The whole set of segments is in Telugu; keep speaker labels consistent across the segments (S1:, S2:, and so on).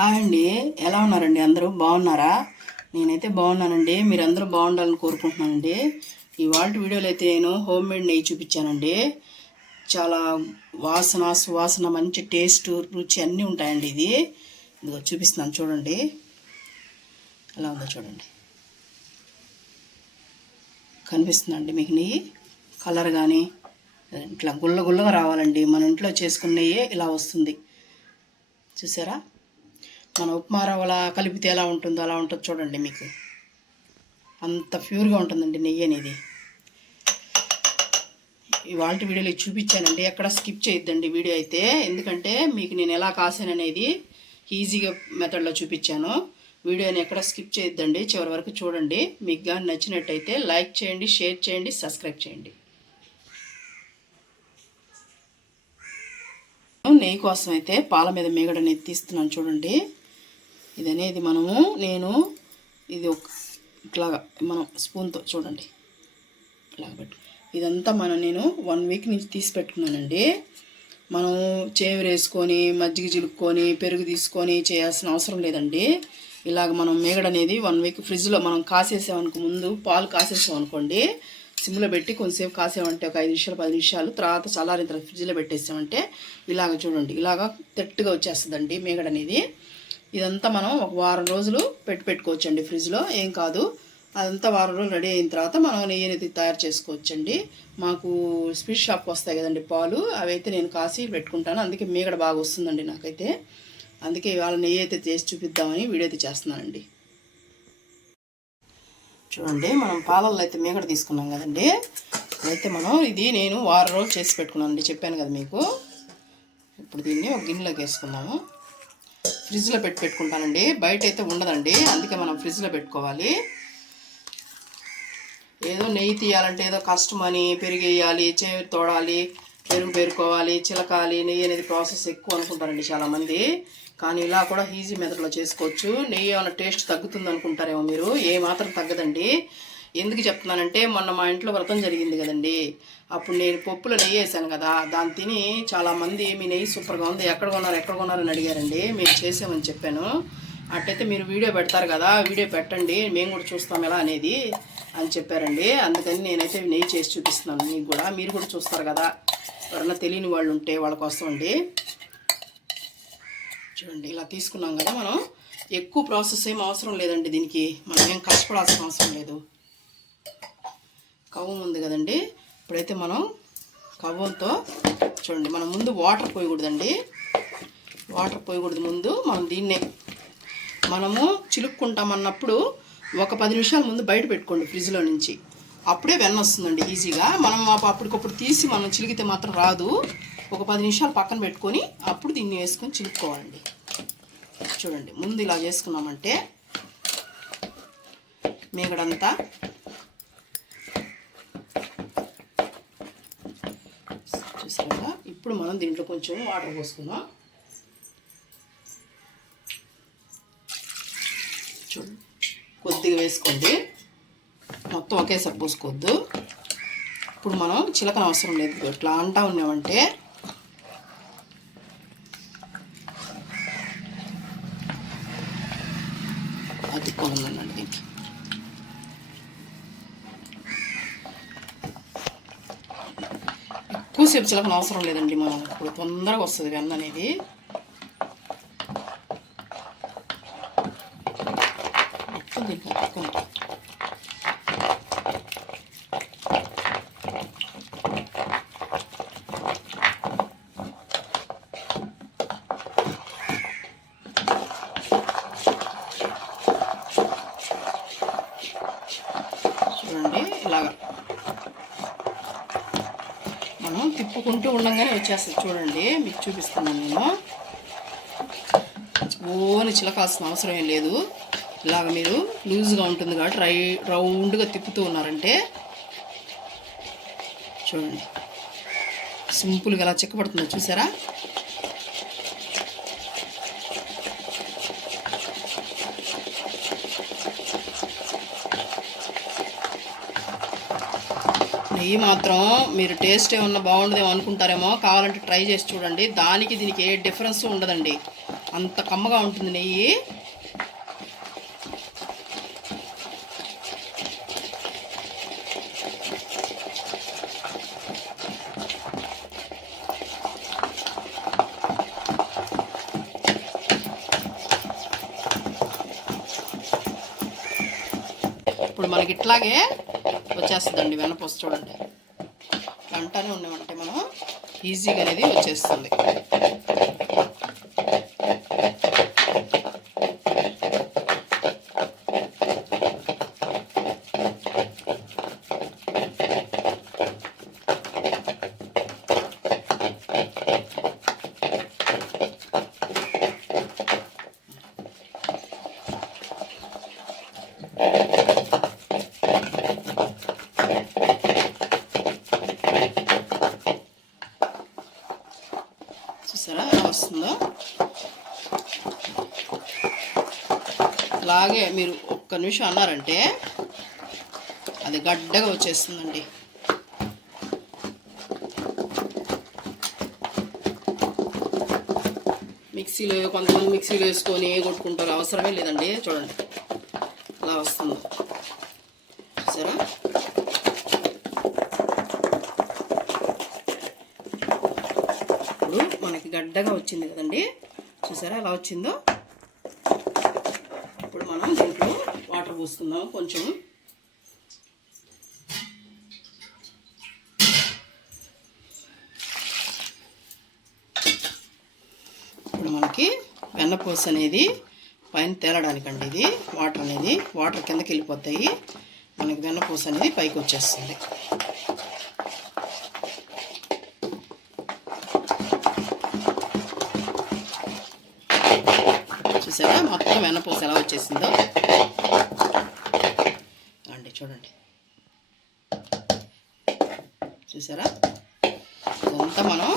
S1: హాయ్ అండి. ఎలా ఉన్నారండి అందరూ? బాగున్నారా? నేనైతే బాగున్నానండి. మీరు అందరూ బాగుండాలని కోరుకుంటున్నానండి. ఇవాళ వీడియోలో అయితే నేను హోమ్ మేడ్ నెయ్యి చూపించానండి. చాలా వాసన సువాసన మంచి టేస్ట్ రుచి అన్నీ ఉంటాయండి ఇది. ఇదిగో చూపిస్తున్నాను చూడండి. ఎలా ఉందో చూడండి. కనిపిస్తుందండి మీకు నెయ్యి? కలర్ కానీ ఇట్లా గుల్ల గుల్లగా రావాలండి. మన ఇంట్లో చేసుకున్న నెయ్యి ఇలా వస్తుంది. చూసారా? మన ఉప్మా రవ్వలా కలిపితే ఎలా ఉంటుందో అలా ఉంటుంది చూడండి మీకు. అంత ప్యూర్గా ఉంటుందండి నెయ్యి అనేది. ఇవాళ వీడియోలో చూపించానండి. ఎక్కడ స్కిప్ చేయొద్దండి వీడియో అయితే. ఎందుకంటే మీకు నేను ఎలా కాసాను అనేది ఈజీగా మెథడ్లో చూపించాను. వీడియోని ఎక్కడ స్కిప్ చేయొద్దండి. చివరి వరకు చూడండి. మీకు కానీ నచ్చినట్టయితే లైక్ చేయండి షేర్ చేయండి సబ్స్క్రైబ్ చేయండి. నెయ్యి కోసం అయితే పాల మీద మేగడని తీస్తున్నాను చూడండి. ఇది అనేది మనము నేను ఇది ఒక ఇట్లాగా మనం స్పూన్తో చూడండి. ఇలాగ పెట్టు. ఇదంతా మనం నేను వన్ వీక్ నుంచి తీసి పెట్టుకున్నానండి. మనం చేవి వేసుకొని మజ్జిగ చిలుక్కొని పెరుగు తీసుకొని చేయాల్సిన అవసరం లేదండి. ఇలాగ మనం మేగడ అనేది వన్ వీక్ ఫ్రిడ్జ్లో మనం కాసేసామనుకో ముందు పాలు కాసేసాం అనుకోండి సిమ్లో పెట్టి కొంతసేపు కాసేమంటే ఒక ఐదు నిమిషాలు పది నిమిషాలు తర్వాత చల్లారిన తర్వాత ఫ్రిడ్జ్లో పెట్టేసామంటే ఇలాగ చూడండి ఇలాగ తెట్టుగా వచ్చేస్తుందండి మేగడ అనేది ఇదంతా మనం ఒక వారం రోజులు పెట్టి పెట్టుకోవచ్చండి ఫ్రిడ్జ్లో. ఏం కాదు. అదంతా వారం రోజులు రెడీ అయిన తర్వాత మనం నెయ్యి అనేది తయారు చేసుకోవచ్చండి. మాకు స్వీట్ షాప్కి వస్తాయి కదండి పాలు. అవి అయితే నేను కాసి పెట్టుకుంటాను. అందుకే మీగడ బాగా వస్తుందండి నాకైతే. అందుకే ఇవాళ నెయ్యి అయితే చేసి చూపిద్దామని వీడియో అయితే చేస్తున్నానండి. చూడండి మనం పాలల్లో అయితే మీగడ తీసుకున్నాం కదండి. అయితే మనం ఇది నేను వారం రోజులు చేసి పెట్టుకున్నానండి. చెప్పాను కదా మీకు. ఇప్పుడు దీన్ని ఒక గిన్నెలోకి వేసుకుందాము. ఫ్రిడ్జ్లో పెట్టి పెట్టుకుంటానండి. బయట అయితే ఉండదండి. అందుకే మనం ఫ్రిడ్జ్లో పెట్టుకోవాలి. ఏదో నెయ్యి తీయాలంటే ఏదో కష్టమని పెరిగేయాలి చేవి తోడాలి పెరుగు పేరుకోవాలి చిలకాలి నెయ్యి అనేది ప్రాసెస్ ఎక్కువ అనుకుంటారండి చాలామంది. కానీ ఇలా కూడా ఈజీ మెథడ్లో చేసుకోవచ్చు. నెయ్యి ఏమైనా టేస్ట్ తగ్గుతుంది అనుకుంటారేమో మీరు. ఏ మాత్రం తగ్గదండి. ఎందుకు చెప్తున్నానంటే మొన్న మా ఇంట్లో వ్రతం జరిగింది కదండి. అప్పుడు నేను పప్పులో నెయ్యి వేసాను కదా దాన్ని తిని చాలామంది మీ నెయ్యి సూపర్గా ఉంది ఎక్కడ కొన్నారు ఎక్కడ కొన్నారని అని అడిగారండి. మేము చేసామని చెప్పాను. అట్టయితే మీరు వీడియో పెడతారు కదా వీడియో పెట్టండి మేము కూడా చూస్తాం ఎలా అనేది అని చెప్పారండి. అందుకని నేనైతే నెయ్యి చేసి చూపిస్తున్నాను మీకు కూడా. మీరు కూడా చూస్తారు కదా ఎవరన్నా తెలియని వాళ్ళు ఉంటే వాళ్ళ కోసం అండి. చూడండి ఇలా తీసుకున్నాం కదా మనం. ఎక్కువ ప్రాసెస్ ఏం అవసరం లేదండి దీనికి. మనం ఏం కష్టపడాల్సిన అవసరం లేదు. కవ్వం ఉంది కదండి. ఇప్పుడైతే మనం కవ్వంతో చూడండి మనం ముందు వాటర్ పోయకూడదండి. వాటర్ పోయకూడదు ముందు మనం దీన్నే మనము చిలుక్కుంటామన్నప్పుడు ఒక పది నిమిషాల ముందు బయట పెట్టుకోండి ఫ్రిడ్జ్లో నుంచి. అప్పుడే వెన్న వస్తుందండి ఈజీగా. మనం అప్పటికప్పుడు తీసి మనం చిలికితే మాత్రం రాదు. ఒక పది నిమిషాలు పక్కన పెట్టుకొని అప్పుడు దీన్ని వేసుకొని చిలుక్కోవాలండి. చూడండి ముందు ఇలా చేసుకున్నామంటే మేగడంతా చూసారా ఇప్పుడు మనం దీంట్లో కొంచెం వాటర్ పోసుకుందాం. చూ కొద్దిగా వేసుకోండి. మొత్తం ఒకేసారి పోసుకోవద్దు. ఇప్పుడు మనం చిలకన అవసరం లేదు. ఇట్లా అంటా ఉన్నామంటే అది ఉందండి దీనికి ఎక్కువసేపు చిలకన అవసరం లేదండి మనం ఇప్పుడు తొందరగా వస్తుంది వెన్న అనేది మొత్తం దీనికి అతుక్కుంటాం చూడండి ఇలాగా మనం ఉండగానే వచ్చేస్తుంది. చూడండి మీకు చూపిస్తున్నాను నేను. ఓని చిలకాల్సిన అవసరం ఏం లేదు. ఇలాగ మీరు లూజ్గా ఉంటుంది కాబట్టి రై రౌండ్గా తిప్పుతూ ఉన్నారంటే చూడండి. సింపుల్గా ఎలా చిక్కబడుతుందో చూసారా? నెయ్యి మాత్రం మీరు టేస్ట్ ఏమన్నా బాగుండదేమో అనుకుంటారేమో కావాలంటే ట్రై చేసి చూడండి. దానికి దీనికి ఏ డిఫరెన్స్ ఉండదండి. అంత కమ్మగా ఉంటుంది నెయ్యి. ఇప్పుడు మనకి ఇట్లాగే వచ్చేస్తుందండి వెన్నపూస చూడండి. వెంటనే ఉన్నామంటే మనం ఈజీగా అనేది వచ్చేస్తుంది చూసారా ఎలా వస్తుందో అలాగే మీరు ఒక్క నిమిషం అన్నారంటే అది గడ్డగా వచ్చేస్తుందండి. మిక్సీలో కొంతమంది మిక్సీలో వేసుకొని కొట్టుకుంటారు అవసరమే లేదండి. చూడండి. అలా వస్తుంది. సరే ఇప్పుడు మనకి గడ్డగా వచ్చింది కదండి. చూసారా? ఎలా వచ్చిందో ఇప్పుడు మనం దీంట్లో వాటర్ పోసుకుందాం కొంచెం. ఇప్పుడు మనకి వెన్నపూస అనేది పైన తేలడానికండి ఇది. వాటర్ అనేది వాటర్ కిందకి వెళ్ళిపోతాయి. మనకి వెన్నపూస అనేది పైకి వచ్చేస్తుంది. చూసారా? మొత్తం వెన్నపూస ఎలా వచ్చేసిందో? చూడండి చూసారా? ఇదంతా మనం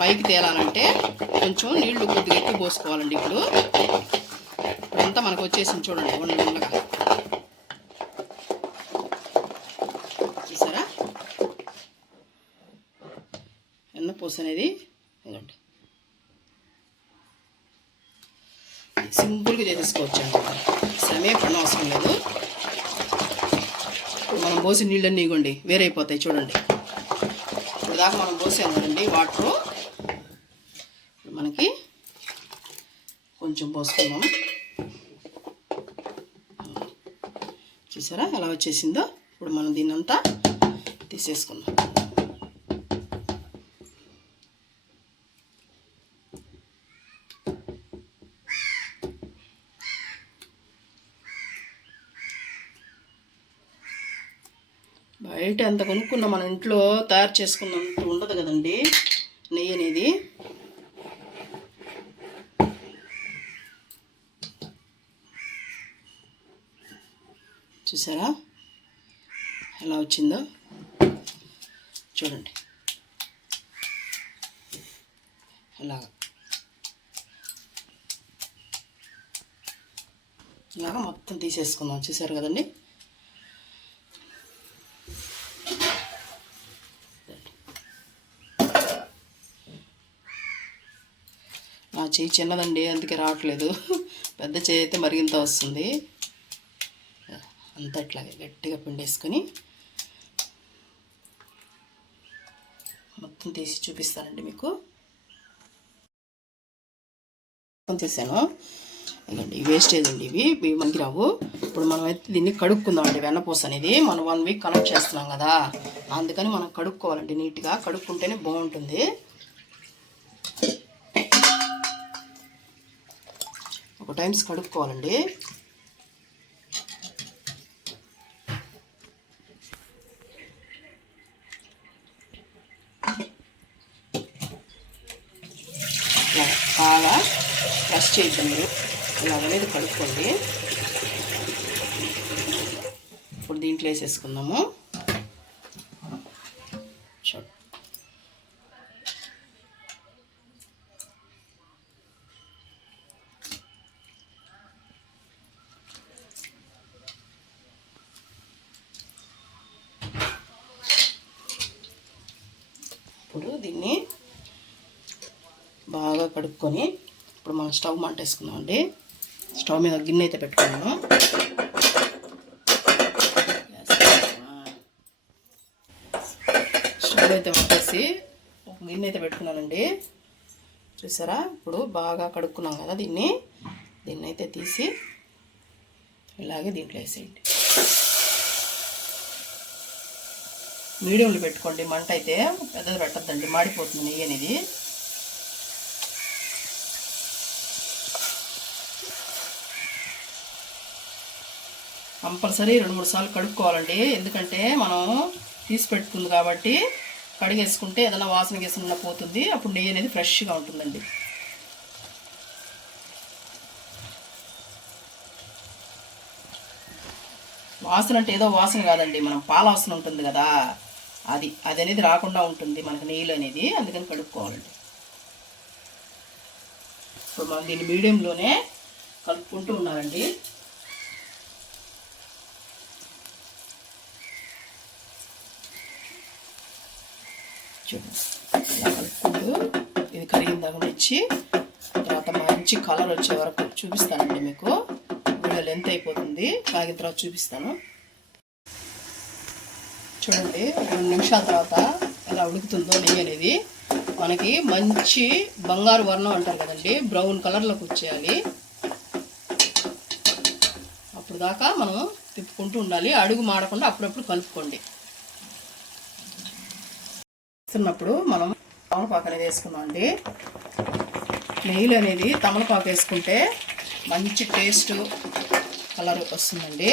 S1: పైకి తేలాలంటే కొంచెం నీళ్ళు కొద్దిగా ఎక్కువ పోసుకోవాలండి ఇప్పుడు. ఇదంతా మనకు వచ్చేసింది చూడండి ఉండ ఉండగా చూసారా? వెన్నపూస అనేది? ఇదండి. సింపుల్గా చేసేసుకోవచ్చు అండి శ్రమే పని అవసరం లేదు. మనం పోసిన నీళ్ళన్నీ ఇవ్వండి వేరైపోతాయి చూడండి. ఇప్పుడు దాకా మనం పోసాం కదండి వాటరు. మనకి కొంచెం పోసుకుందాం. చూసారా ఎలా వచ్చేసిందో? ఇప్పుడు మనం దీన్నంతా తీసేసుకుందాం. బయట ఎంత కొనుక్కున్నా మన ఇంట్లో తయారు చేసుకున్నంత ఉండదు కదండి నెయ్యి అనేది. చూసారా? ఎలా వచ్చిందో? చూడండి. ఇలాగ ఇలాగ మొత్తం తీసేసుకుందాం. చూసారు కదండి? చేయి చిన్నదండి అందుకే రావట్లేదు. పెద్ద చేయి అయితే మరింత వస్తుంది. అంతా ఇట్లాగే గట్టిగా పిండేసుకొని మొత్తం తీసి చూపిస్తానండి మీకు. మొత్తం తీసాను. ఇదండి వేస్టేజ్ అండి ఇవి. ఇవి మనకి రావు. ఇప్పుడు మనం అయితే దీన్ని కడుక్కుందాం అండి వెన్నపూస అనేది. మనం వన్ వీక్ కనెక్ట్ చేస్తున్నాం కదా. అందుకని మనం కడుక్కోవాలండి నీట్గా కడుక్కుంటేనే బాగుంటుంది. ఒక టైమ్స్ కడుక్కోవాలండి. బాగా ప్రెస్ చేయొద్దు మీరు ఇలా అనేది కడుక్కోండి. ఇప్పుడు దీంట్లో వేసేసుకుందాము. బాగా కడుక్కొని ఇప్పుడు మనం స్టవ్ మంటేసుకుందాం అండి స్టవ్ మీద గిన్నె అయితే పెట్టుకున్నాను. స్టవ్ అయితే మంటేసి ఒక గిన్నె అయితే పెట్టుకున్నానండి. చూసారా? ఇప్పుడు బాగా కడుక్కున్నాం కదా దీన్ని. దీన్ని అయితే తీసి ఇలాగే దీంట్లో వేసేయండి. మీడియంలో పెట్టుకోండి. మంట అయితే పెద్దది పెట్టద్దండి. మాడిపోతుంది నెయ్యి అనేది. కంపల్సరీ రెండు మూడు సార్లు కడుక్కోవాలండి. ఎందుకంటే మనం తీసి పెట్టుకుంది కాబట్టి కడిగేసుకుంటే ఏదైనా వాసన గీసన పోతుంది అప్పుడు నెయ్యి అనేది ఫ్రెష్గా ఉంటుందండి. వాసన అంటే ఏదో వాసన కాదండి మనం పాల వాసన ఉంటుంది కదా అది అది అనేది రాకుండా ఉంటుంది మనకు నెయ్యిలు అనేది అందుకని కడుక్కోవాలండి. ఇప్పుడు మనం దీన్ని మీడియంలోనే కలుపుకుంటూ ఉన్నారండి చూడండి కలుపుకుంటూ ఇది కరిగిన దాకా తర్వాత మంచి కలర్ వచ్చే వరకు చూపిస్తానండి మీకు. వీడియో లెంత్ అయిపోతుంది. కాగిన తర్వాత చూపిస్తాను. చూడండి రెండు నిమిషాల తర్వాత ఎలా ఉడుకుతుందో నెయ్యి అనేది మనకి మంచి బంగారు వర్ణం అంటారు కదండి బ్రౌన్ కలర్లోకి వచ్చేయాలి. అప్పుడు దాకా మనం తిప్పుకుంటూ ఉండాలి. అడుగు మాడకుండా అప్పుడప్పుడు కలుపుకోండి. వేస్తున్నప్పుడు మనం తమలపాకు అనేది వేసుకున్నాం అండి. నెయ్యిలు అనేది తమలపాకు వేసుకుంటే మంచి టేస్ట్ కలర్ వస్తుందండి.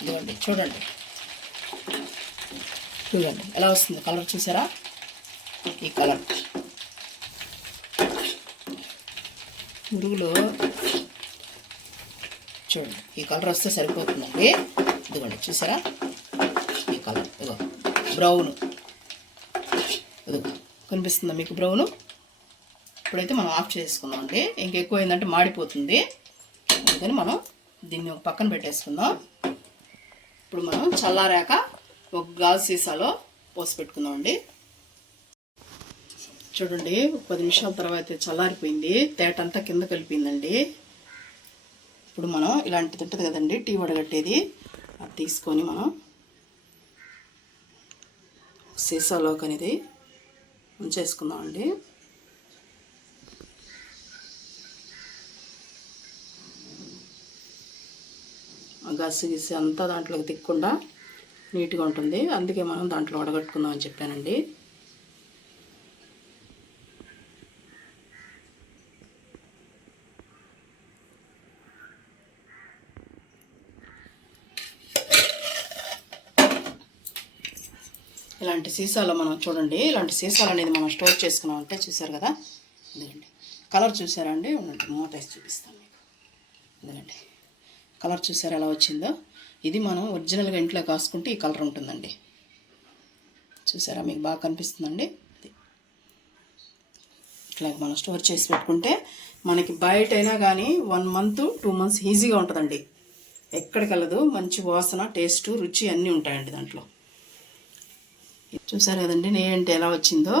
S1: ఇదిగోండి చూడండి. చూడండి ఎలా వస్తుంది కలర్ చూసారా? ఈ కలర్. పురుగులు చూడండి ఈ కలర్ వస్తే సరిపోతుందండి. ఇదిగోండి చూసారా? ఈ కలర్ ఇదిగో బ్రౌన్. కనిపిస్తుందా మీకు బ్రౌను? ఇప్పుడైతే మనం ఆఫ్ చేసుకుందాం అండి. ఇంకెక్కువ ఏంటంటే మాడిపోతుంది. అందుకని మనం దీన్ని ఒక పక్కన పెట్టేసుకుందాం. ఇప్పుడు మనం చల్లారాక ఒక గాజు సీసాలో పోసి పెట్టుకుందాం అండి. చూడండి పది నిమిషాల తర్వాత చల్లారిపోయింది. తేటంతా కింద కలిపిందండి. ఇప్పుడు మనం ఇలాంటిది ఉంటుంది కదండి టీ వడగట్టేది. అది తీసుకొని మనం సీసాలోకి అనేది ఉంచేసుకుందాం అండి. గస్సు గిసి అంతా దాంట్లోకి తిక్కకుండా నీట్గా ఉంటుంది. అందుకే మనం దాంట్లో వడగట్టుకుందాం అని చెప్పానండి. ఇలాంటి సీసాలో మనం చూడండి ఇలాంటి సీసాలు అనేది మనం స్టోర్ చేసుకున్నాం అంటే చూసారు కదా? ఎందుకండి కలర్ చూసారా అండి? ఉండండి మూత వేసి చూపిస్తాను మీకు. ఎందుకండి కలర్ చూసారా ఎలా వచ్చిందో? ఇది మనం ఒరిజినల్గా ఇంట్లో కాసుకుంటే ఈ కలర్ ఉంటుందండి. చూసారా మీకు బాగా కనిపిస్తుందండి? ఇట్లా మనం స్టోర్ చేసి పెట్టుకుంటే మనకి బయట అయినా కానీ వన్ మంత్ టూ మంత్స్ ఈజీగా ఉంటుందండి. ఎక్కడికి వెళ్ళదు. మంచి వాసన టేస్ట్ రుచి అన్నీ ఉంటాయండి దాంట్లో. చూసారు కదండి నేనంటే ఎలా వచ్చిందో?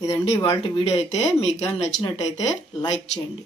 S1: ఇదండి ఇవాళ వీడియో అయితే మీకు కానీ నచ్చినట్టయితే లైక్ చేయండి.